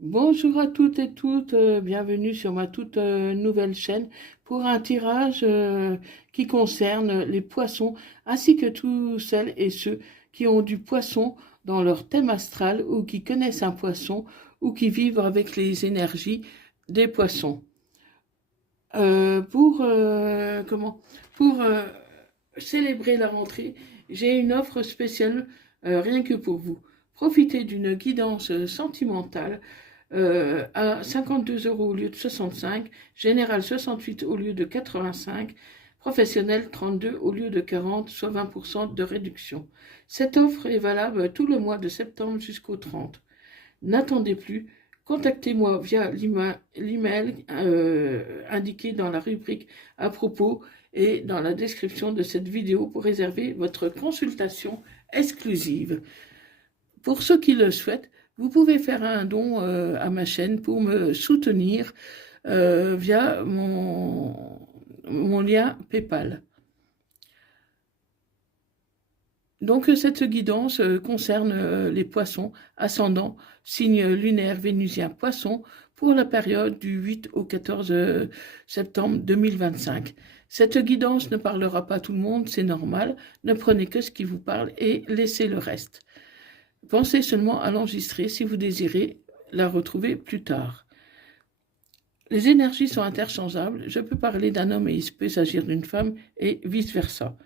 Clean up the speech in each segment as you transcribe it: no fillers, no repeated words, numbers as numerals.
Bonjour à toutes et toutes, bienvenue sur ma toute nouvelle chaîne pour un tirage qui concerne les poissons ainsi que tous celles et ceux qui ont du poisson dans leur thème astral ou qui connaissent un poisson ou qui vivent avec les énergies des poissons. Pour célébrer la rentrée, j'ai une offre spéciale rien que pour vous. Profitez d'une guidance sentimentale à 52 euros au lieu de 65, général 68 au lieu de 85, professionnel 32 au lieu de 40, soit 20% de réduction. Cette offre est valable tout le mois de septembre jusqu'au 30. N'attendez plus, contactez-moi via l'email indiqué dans la rubrique à propos et dans la description de cette vidéo pour réserver votre consultation exclusive. Pour ceux qui le souhaitent, vous pouvez faire un don à ma chaîne pour me soutenir via mon lien PayPal. Donc cette guidance concerne les poissons ascendant, signe lunaire vénusien poisson pour la période du 8 au 14 septembre 2025. Cette guidance ne parlera pas à tout le monde, c'est normal, ne prenez que ce qui vous parle et laissez le reste. Pensez seulement à l'enregistrer si vous désirez la retrouver plus tard. Les énergies sont interchangeables, je peux parler d'un homme et il peut s'agir d'une femme et vice-versa.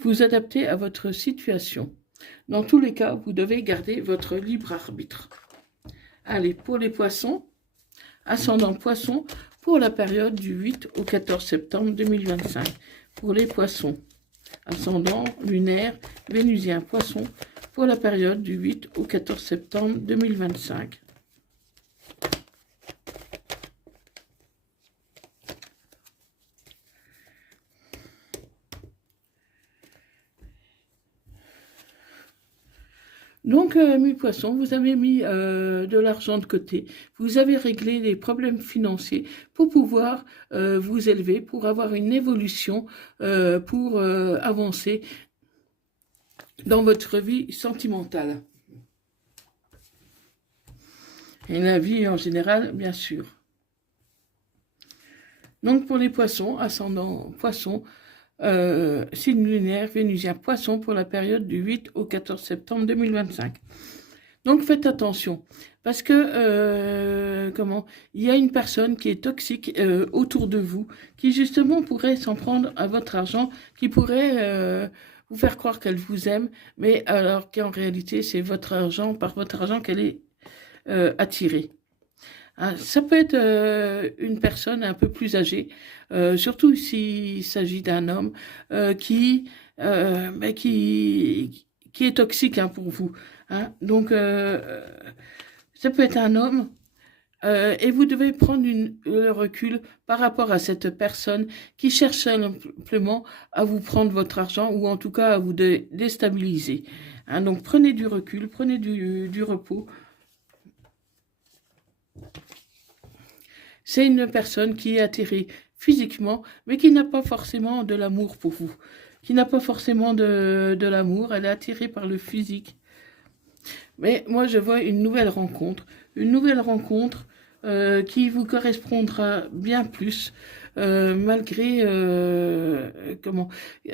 Vous adaptez à votre situation. Dans tous les cas, vous devez garder votre libre arbitre. Allez, pour les poissons, ascendant poisson, pour la période du 8 au 14 septembre 2025. Pour les poissons, ascendant lunaire vénusien poisson, pour la période du 8 au 14 septembre 2025. Donc, mes poissons, vous avez mis de l'argent de côté, vous avez réglé les problèmes financiers pour pouvoir vous élever, pour avoir une évolution, pour avancer dans votre vie sentimentale. Et la vie en général, bien sûr. Donc, pour les poissons, ascendant poissons, signe lunaire vénusien poisson pour la période du 8 au 14 septembre 2025. Donc faites attention, parce que il y a une personne qui est toxique autour de vous, qui justement pourrait s'en prendre à votre argent, qui pourrait vous faire croire qu'elle vous aime, mais alors qu'en réalité c'est votre argent, par votre argent qu'elle est attirée. Ah, ça peut être une personne un peu plus âgée, surtout s'il s'agit d'un homme qui est toxique hein, pour vous. Hein. Donc, ça peut être un homme et vous devez prendre le recul par rapport à cette personne qui cherche simplement à vous prendre votre argent ou en tout cas à vous déstabiliser. Hein. Donc, prenez du recul, prenez du repos. C'est une personne qui est attirée physiquement, mais qui n'a pas forcément de l'amour pour vous. Qui n'a pas forcément de l'amour, elle est attirée par le physique. Mais moi, je vois une nouvelle rencontre qui vous correspondra bien plus, malgré,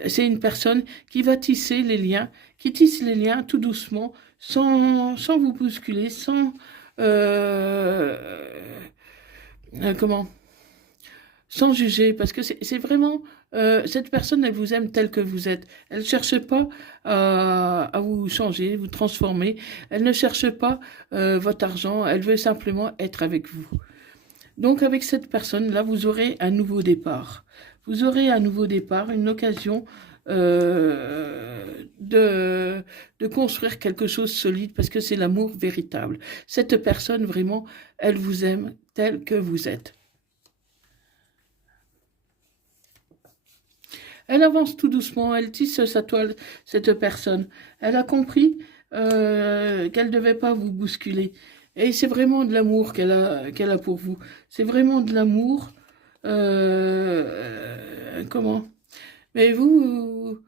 c'est une personne qui va tisser les liens, qui tisse les liens tout doucement, sans vous bousculer, sans... comment sans juger, parce que c'est vraiment, cette personne, elle vous aime telle que vous êtes. Elle ne cherche pas à vous changer, vous transformer. Elle ne cherche pas votre argent, elle veut simplement être avec vous. Donc avec cette personne-là, vous aurez un nouveau départ. Vous aurez un nouveau départ, une occasion de construire quelque chose de solide, parce que c'est l'amour véritable. Cette personne, vraiment, elle vous aime telle que vous êtes. Elle avance tout doucement, elle tisse sa toile, cette personne. Elle a compris qu'elle ne devait pas vous bousculer. Et c'est vraiment de l'amour qu'elle a pour vous. C'est vraiment de l'amour. Comment? Mais vous,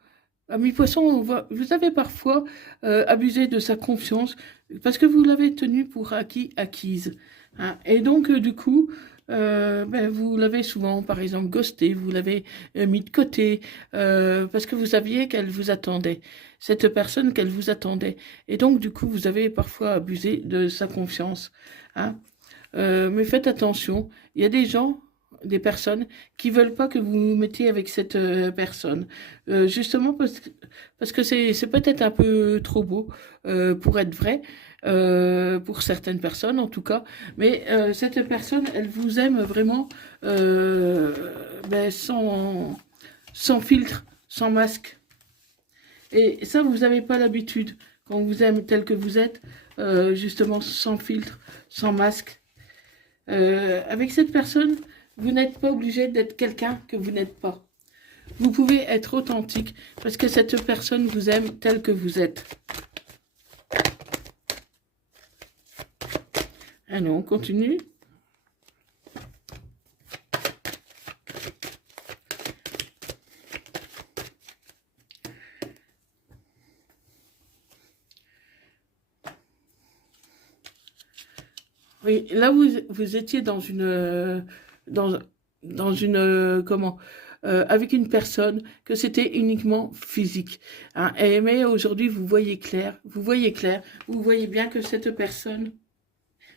Ami poisson, vous avez parfois abusé de sa confiance parce que vous l'avez tenue pour acquise, hein. Et donc, du coup, ben, vous l'avez souvent, par exemple, ghosté, vous l'avez mis de côté parce que vous saviez qu'elle vous attendait, cette personne qu'elle vous attendait. Et donc, du coup, vous avez parfois abusé de sa confiance, hein. Mais faites attention, il y a des gens, des personnes qui veulent pas que vous vous mettiez avec cette personne. Justement parce que c'est peut-être un peu trop beau pour être vrai, pour certaines personnes en tout cas, mais cette personne, elle vous aime vraiment euh, ben, sans filtre, sans masque. Et ça, vous n'avez pas l'habitude. Quand on vous aime tel que vous êtes, justement sans filtre, sans masque. Avec cette personne, vous n'êtes pas obligé d'être quelqu'un que vous n'êtes pas. Vous pouvez être authentique parce que cette personne vous aime tel que vous êtes. Allez, on continue. Oui, là vous étiez dans, dans une comment avec une personne que c'était uniquement physique, hein. Mais aujourd'hui vous voyez bien que cette personne,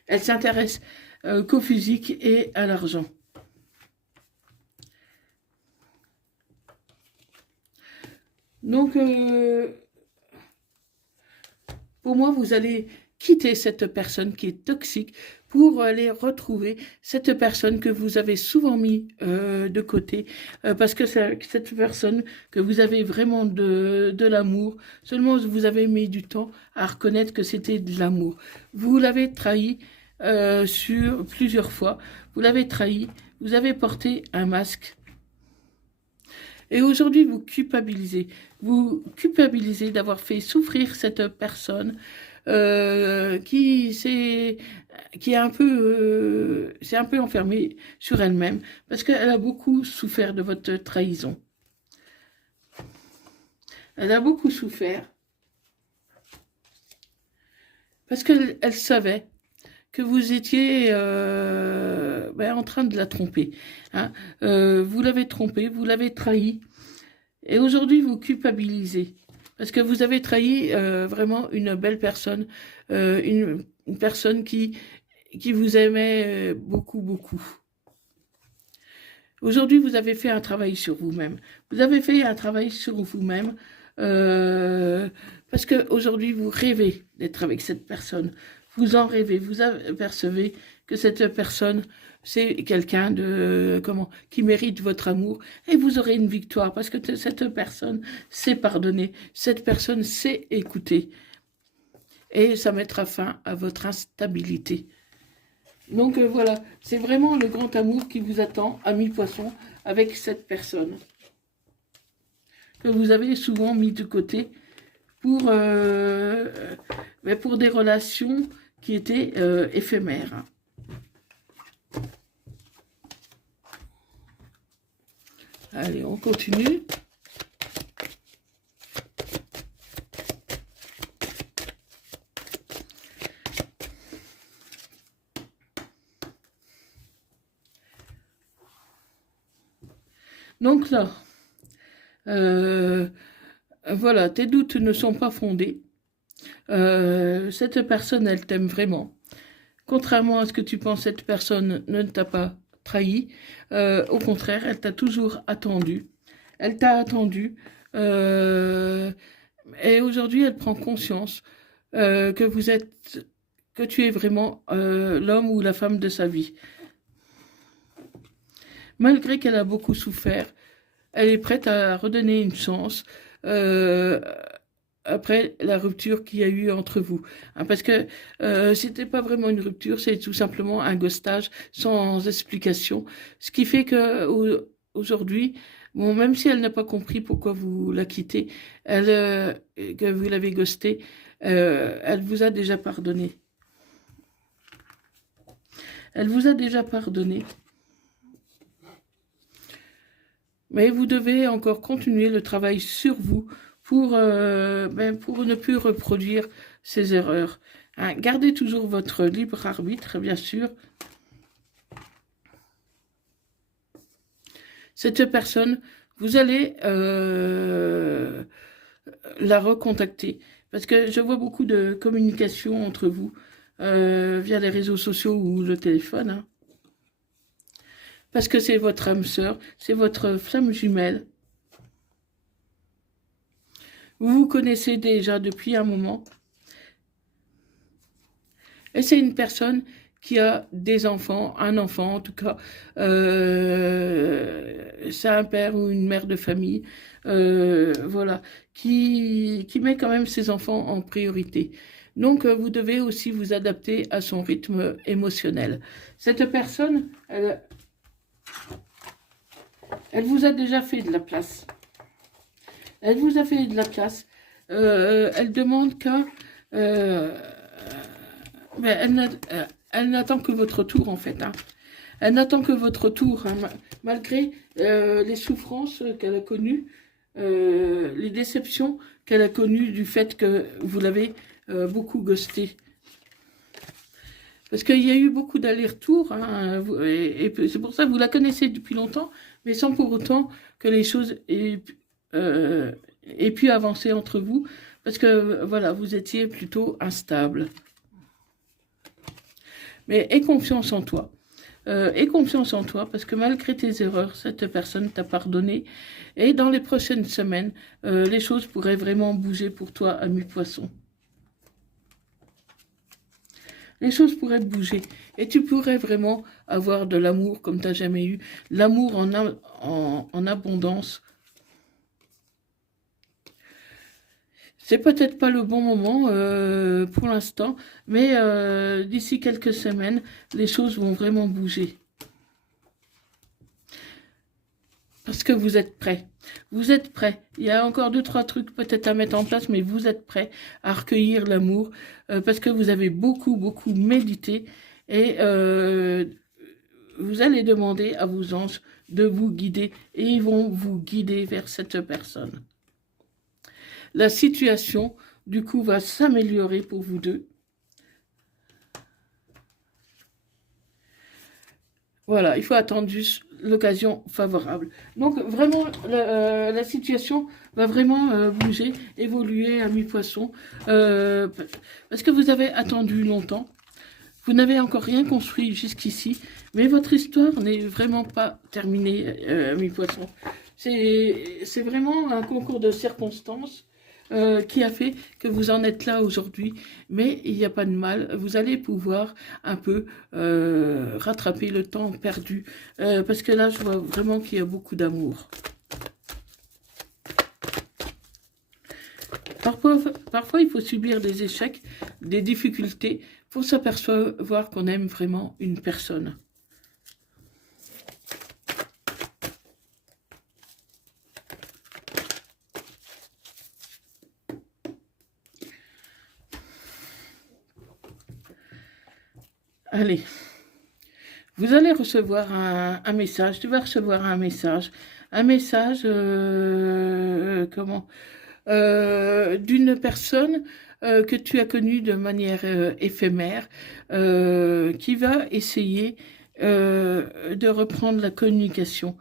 elle s'intéresse qu'au physique et à l'argent. Donc pour moi, vous allez quitter cette personne qui est toxique pour aller retrouver cette personne que vous avez souvent mis de côté parce que c'est cette personne que vous avez vraiment de l'amour. Seulement, vous avez mis du temps à reconnaître que c'était de l'amour. Vous l'avez trahi sur plusieurs fois. Vous l'avez trahi. Vous avez porté un masque. Et aujourd'hui, vous culpabilisez. Vous culpabilisez d'avoir fait souffrir cette personne qui est s'est un peu enfermée sur elle-même parce qu'elle a beaucoup souffert de votre trahison. Elle a beaucoup souffert parce qu'elle savait que vous étiez ben, en train de la tromper, hein. Vous l'avez trompée, vous l'avez trahi. Et aujourd'hui, vous culpabilisez. Parce que vous avez trahi vraiment une belle personne, une personne qui vous aimait beaucoup, beaucoup. Aujourd'hui, vous avez fait un travail sur vous-même. Vous avez fait un travail sur vous-même parce qu'aujourd'hui, vous rêvez d'être avec cette personne. Vous en rêvez, vous apercevez que cette personne, c'est quelqu'un de qui mérite votre amour et vous aurez une victoire parce que cette personne sait pardonner, cette personne sait écouter et ça mettra fin à votre instabilité. Donc voilà, c'est vraiment le grand amour qui vous attend, ami poisson, avec cette personne que vous avez souvent mis de côté pour des relations qui étaient éphémères. Allez, on continue. Donc là, voilà, tes doutes ne sont pas fondés. Cette personne, elle t'aime vraiment. Contrairement à ce que tu penses, cette personne ne t'a pas trahi. Au contraire, elle t'a toujours attendu. Elle t'a attendu. Et aujourd'hui, elle prend conscience que tu es vraiment l'homme ou la femme de sa vie. Malgré qu'elle a beaucoup souffert, elle est prête à redonner une chance après la rupture qu'il y a eu entre vous. Hein, parce que c'était pas vraiment une rupture, c'est tout simplement un ghostage sans explication. Ce qui fait que aujourd'hui, bon, même si elle n'a pas compris pourquoi vous la quittez, que vous l'avez ghosté, elle vous a déjà pardonné. Elle vous a déjà pardonné. Mais vous devez encore continuer le travail sur vous pour ne plus reproduire ces erreurs. Hein. Gardez toujours votre libre arbitre, bien sûr. Cette personne, vous allez la recontacter. Parce que je vois beaucoup de communication entre vous via les réseaux sociaux ou le téléphone. Hein. Parce que c'est votre âme sœur, c'est votre flamme jumelle. Vous vous connaissez déjà depuis un moment. Et c'est une personne qui a des enfants, un enfant en tout cas. C'est un père ou une mère de famille. Voilà. Qui met quand même ses enfants en priorité. Donc, vous devez aussi vous adapter à son rythme émotionnel. Cette personne, elle vous a déjà fait de la place. Elle vous a fait de la place. Elle demande qu'à... elle n'attend que votre tour, en fait. Hein. Elle n'attend que votre tour, hein, malgré les souffrances qu'elle a connues, les déceptions qu'elle a connues du fait que vous l'avez beaucoup ghosté. Parce qu'il y a eu beaucoup d'allers-retours, hein, et c'est pour ça que vous la connaissez depuis longtemps, mais sans pour autant que les choses aient pu avancer entre vous, parce que voilà, vous étiez plutôt instable. Mais aie confiance en toi. Aie confiance en toi, parce que malgré tes erreurs, cette personne t'a pardonné. Et dans les prochaines semaines, les choses pourraient vraiment bouger pour toi, ami poisson. Les choses pourraient bouger. Et tu pourrais vraiment avoir de l'amour comme tu n'as jamais eu. L'amour en abondance. C'est peut-être pas le bon moment pour l'instant, mais d'ici quelques semaines, les choses vont vraiment bouger. Parce que vous êtes prêts. Vous êtes prêts. Il y a encore 2-3 trucs peut-être à mettre en place, mais vous êtes prêts à recueillir l'amour parce que vous avez beaucoup, beaucoup médité et vous allez demander à vos anges de vous guider et ils vont vous guider vers cette personne. La situation, du coup, va s'améliorer pour vous deux. Voilà, il faut attendre juste l'occasion favorable. Donc, vraiment, la situation va vraiment bouger, évoluer à mi-poisson, parce que vous avez attendu longtemps. Vous n'avez encore rien construit jusqu'ici, mais votre histoire n'est vraiment pas terminée à mi-poisson. C'est vraiment un concours de circonstances qui a fait que vous en êtes là aujourd'hui, mais il n'y a pas de mal, vous allez pouvoir un peu rattraper le temps perdu, parce que là je vois vraiment qu'il y a beaucoup d'amour. Parfois, il faut subir des échecs, des difficultés, pour s'apercevoir qu'on aime vraiment une personne. Allez, vous allez recevoir un message, tu vas recevoir un message d'une personne que tu as connue de manière éphémère, qui va essayer de reprendre la communication.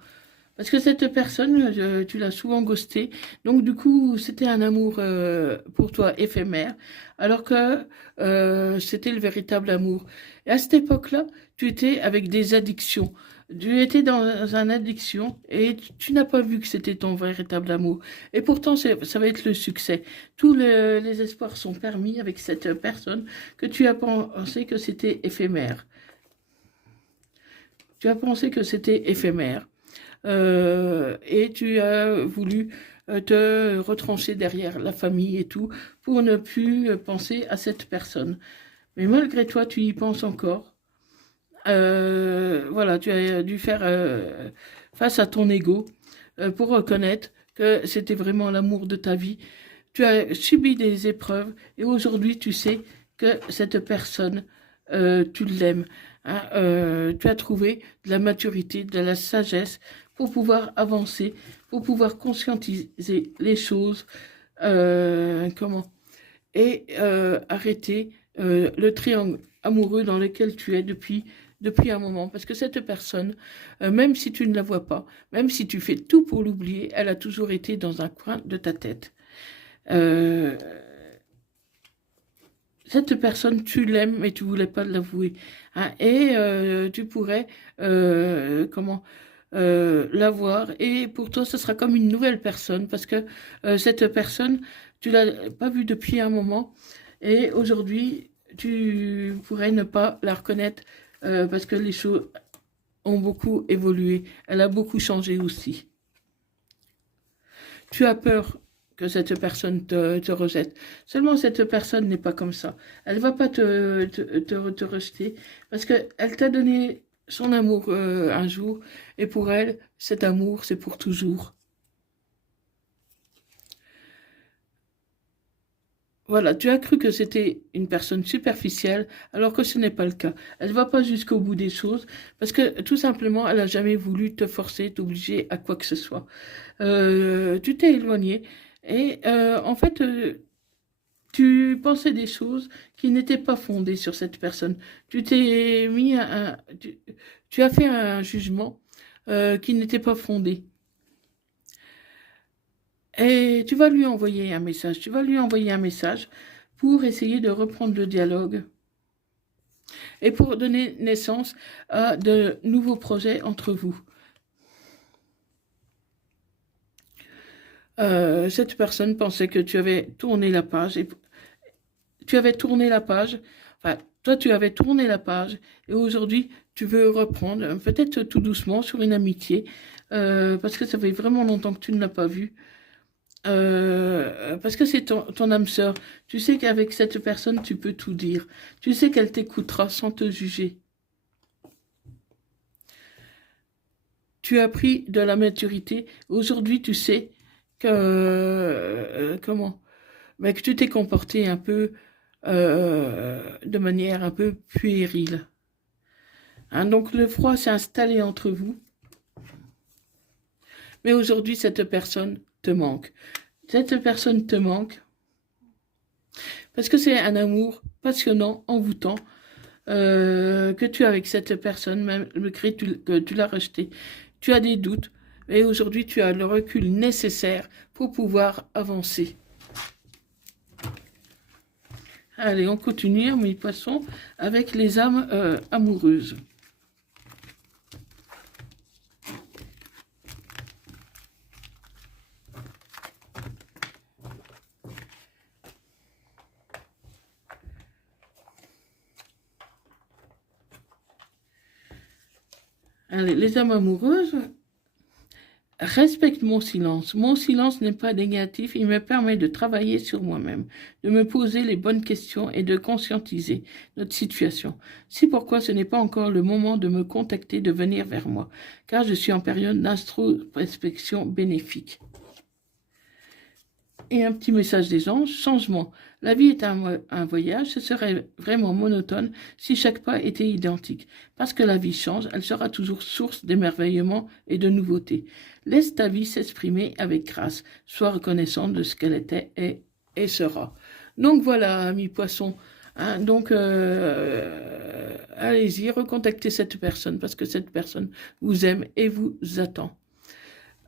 Parce que cette personne, tu l'as souvent ghostée, donc du coup, c'était un amour pour toi éphémère, alors que c'était le véritable amour. Et à cette époque-là, tu étais avec des addictions. Tu étais dans une addiction et tu n'as pas vu que c'était ton véritable amour. Et pourtant, ça va être le succès. Tous les espoirs sont permis avec cette personne que tu as pensé que c'était éphémère. Tu as pensé que c'était éphémère. Et tu as voulu te retrancher derrière la famille et tout pour ne plus penser à cette personne. Mais malgré toi, tu y penses encore. Voilà, tu as dû faire face à ton ego pour reconnaître que c'était vraiment l'amour de ta vie. Tu as subi des épreuves et aujourd'hui, tu sais que cette personne, tu l'aimes. Hein, tu as trouvé de la maturité, de la sagesse pour pouvoir avancer, pour pouvoir conscientiser les choses comment, et arrêter le triangle amoureux dans lequel tu es depuis un moment. Parce que cette personne, même si tu ne la vois pas, même si tu fais tout pour l'oublier, elle a toujours été dans un coin de ta tête. Euh, Cette personne, tu l'aimes, mais tu voulais pas l'avouer. Hein, et tu pourrais, comment, la voir. Et pour toi, ce sera comme une nouvelle personne, parce que cette personne, tu l'as pas vue depuis un moment. Et aujourd'hui, tu pourrais ne pas la reconnaître, parce que les choses ont beaucoup évolué. Elle a beaucoup changé aussi. Tu as peur que cette personne te rejette. Seulement, cette personne n'est pas comme ça. Elle ne va pas te rejeter parce qu'elle t'a donné son amour un jour et pour elle, cet amour, c'est pour toujours. Voilà, tu as cru que c'était une personne superficielle, alors que ce n'est pas le cas. Elle ne va pas jusqu'au bout des choses, parce que tout simplement, elle n'a jamais voulu te forcer, t'obliger à quoi que ce soit. Tu t'es éloigné, et en fait, tu pensais des choses qui n'étaient pas fondées sur cette personne. Tu t'es mis tu as fait un jugement qui n'était pas fondé. Et tu vas lui envoyer un message. Tu vas lui envoyer un message pour essayer de reprendre le dialogue et pour donner naissance à de nouveaux projets entre vous. Cette personne pensait que tu avais tourné la page et tu avais tourné la page. Enfin, toi, tu avais tourné la page et aujourd'hui, tu veux reprendre, peut-être tout doucement, sur une amitié, parce que ça fait vraiment longtemps que tu ne l'as pas vue. Parce que c'est ton âme sœur. Tu sais qu'avec cette personne, tu peux tout dire. Tu sais qu'elle t'écoutera sans te juger. Tu as pris de la maturité. Aujourd'hui, tu sais que comment, mais que tu t'es comporté un peu de manière un peu puérile. Hein, donc le froid s'est installé entre vous. Mais aujourd'hui, cette personne te manque. Cette personne te manque parce que c'est un amour passionnant, envoûtant, que tu as avec cette personne, même malgré que tu l'as rejetée. Tu as des doutes et aujourd'hui, tu as le recul nécessaire pour pouvoir avancer. Allez, on continue, mes poissons, avec les âmes amoureuses. Allez, les âmes amoureuses, respecte mon silence. Mon silence n'est pas négatif, il me permet de travailler sur moi-même, de me poser les bonnes questions et de conscientiser notre situation. C'est pourquoi ce n'est pas encore le moment de me contacter, de venir vers moi, car je suis en période d'introspection bénéfique. Et un petit message des anges, changement. La vie est un voyage, ce serait vraiment monotone si chaque pas était identique. Parce que la vie change, elle sera toujours source d'émerveillement et de nouveautés. Laisse ta vie s'exprimer avec grâce. Sois reconnaissant de ce qu'elle était et sera. Donc voilà, amis poissons. Hein, donc, allez-y, recontactez cette personne parce que cette personne vous aime et vous attend.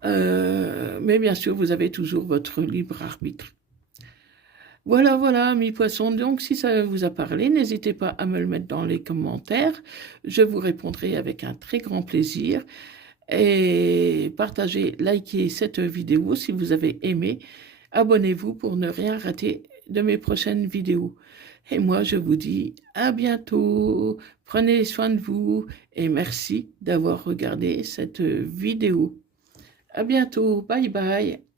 Mais bien sûr, vous avez toujours votre libre arbitre. Voilà, voilà, mes poissons. Donc, si ça vous a parlé, n'hésitez pas à me le mettre dans les commentaires. Je vous répondrai avec un très grand plaisir. Et partagez, likez cette vidéo si vous avez aimé. Abonnez-vous pour ne rien rater de mes prochaines vidéos. Et moi, je vous dis à bientôt. Prenez soin de vous et merci d'avoir regardé cette vidéo. À bientôt. Bye bye.